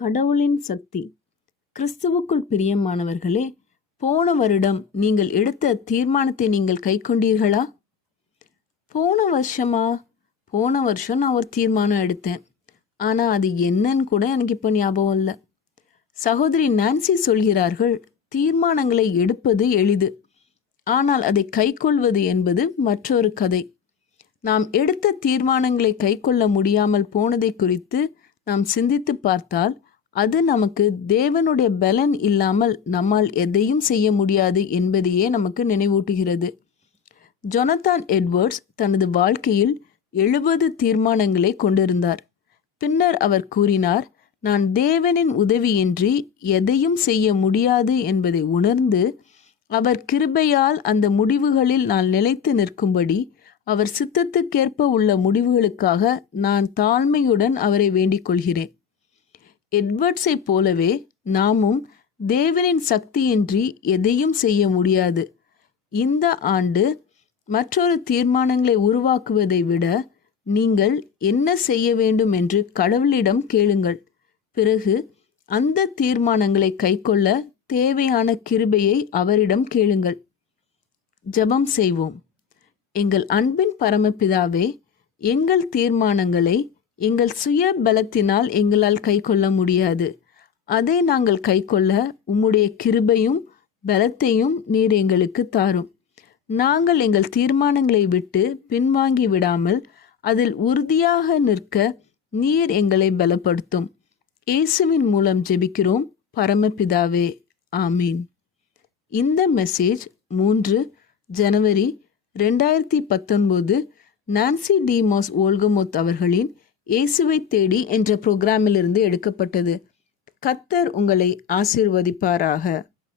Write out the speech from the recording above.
கடவுளின் சக்தி. கிறிஸ்துவுக்குள் பிரியமானவர்களே போன வருடம் நீங்கள் எடுத்த தீர்மானத்தை நீங்கள் கைக்கொண்டீர்களா? போன வருஷமா? போன வருஷம் நான் ஒரு தீர்மானம் எடுத்தேன். ஆனால் அது என்னன்னு கூட எனக்கு இப்போ ஞாபகம் இல்லை. சகோதரி நான்சி சொல்கிறார்கள் தீர்மானங்களை எடுப்பது எளிது. ஆனால் அதை கைக்கொள்வது என்பது மற்றொரு கதை. நாம் எடுத்த தீர்மானங்களை கைக்கொள்ள முடியாமல் போனதை குறித்து நாம் சிந்தித்து பார்த்தால் அது நமக்கு தேவனுடைய பலன் இல்லாமல் நம்மால் எதையும் செய்ய முடியாது என்பதையே நமக்கு நினைவூட்டுகிறது. ஜொனதான் எட்வர்ட்ஸ் தனது வாழ்க்கையில் எழுபது தீர்மானங்களை கொண்டிருந்தார். பின்னர் அவர் கூறினார் நான் தேவனின் உதவியின்றி எதையும் செய்ய முடியாது என்பதை உணர்ந்து அவர் கிருபையால் அந்த முடிவுகளில் நான் நிலைத்து நிற்கும்படி அவர் சித்தத்துக்கேற்ப உள்ள முடிவுகளுக்காக நான் தாழ்மையுடன் அவரை வேண்டிக் கொள்கிறேன். எட்வர்ட்ஸை போலவே நாமும் தேவனின் சக்தியின்றி எதையும் செய்ய முடியாது. இந்த ஆண்டு மற்றொரு தீர்மானங்களை உருவாக்குவதை விட நீங்கள் என்ன செய்ய வேண்டும் என்று கடவுளிடம் கேளுங்கள். பிறகு அந்த தீர்மானங்களை கைக்கொள்ள தேவையான கிருபையை அவரிடம் கேளுங்கள். ஜெபம் செய்வோம். எங்கள் அன்பின் பரமபிதாவே எங்கள் தீர்மானங்களை எங்கள் சுய பலத்தினால் எங்களால் கைக்கொள்ள முடியாது. அதை நாங்கள் கைக்கொள்ள உம்முடைய கிருபையும் பலத்தையும் நீர் எங்களுக்கு தாரும். நாங்கள் எங்கள் தீர்மானங்களை விட்டு பின்வாங்கி விடாமல் அதில் உறுதியாக நிற்க நீர் எங்களை பலப்படுத்தும். இயேசுவின் மூலம் ஜெபிக்கிறோம். பரமபிதாவே ஆமீன். இந்த மெசேஜ் மூன்று ஜனவரி ரெண்டாயிரத்தி பத்தொன்பது நான்சி டி மாஸ் ஓல்கமோத் அவர்களின் இயேசுவை தேடி என்ற புரோகிராமிலிருந்து எடுக்கப்பட்டது. கத்தர் உங்களை ஆசீர்வதிப்பாராக.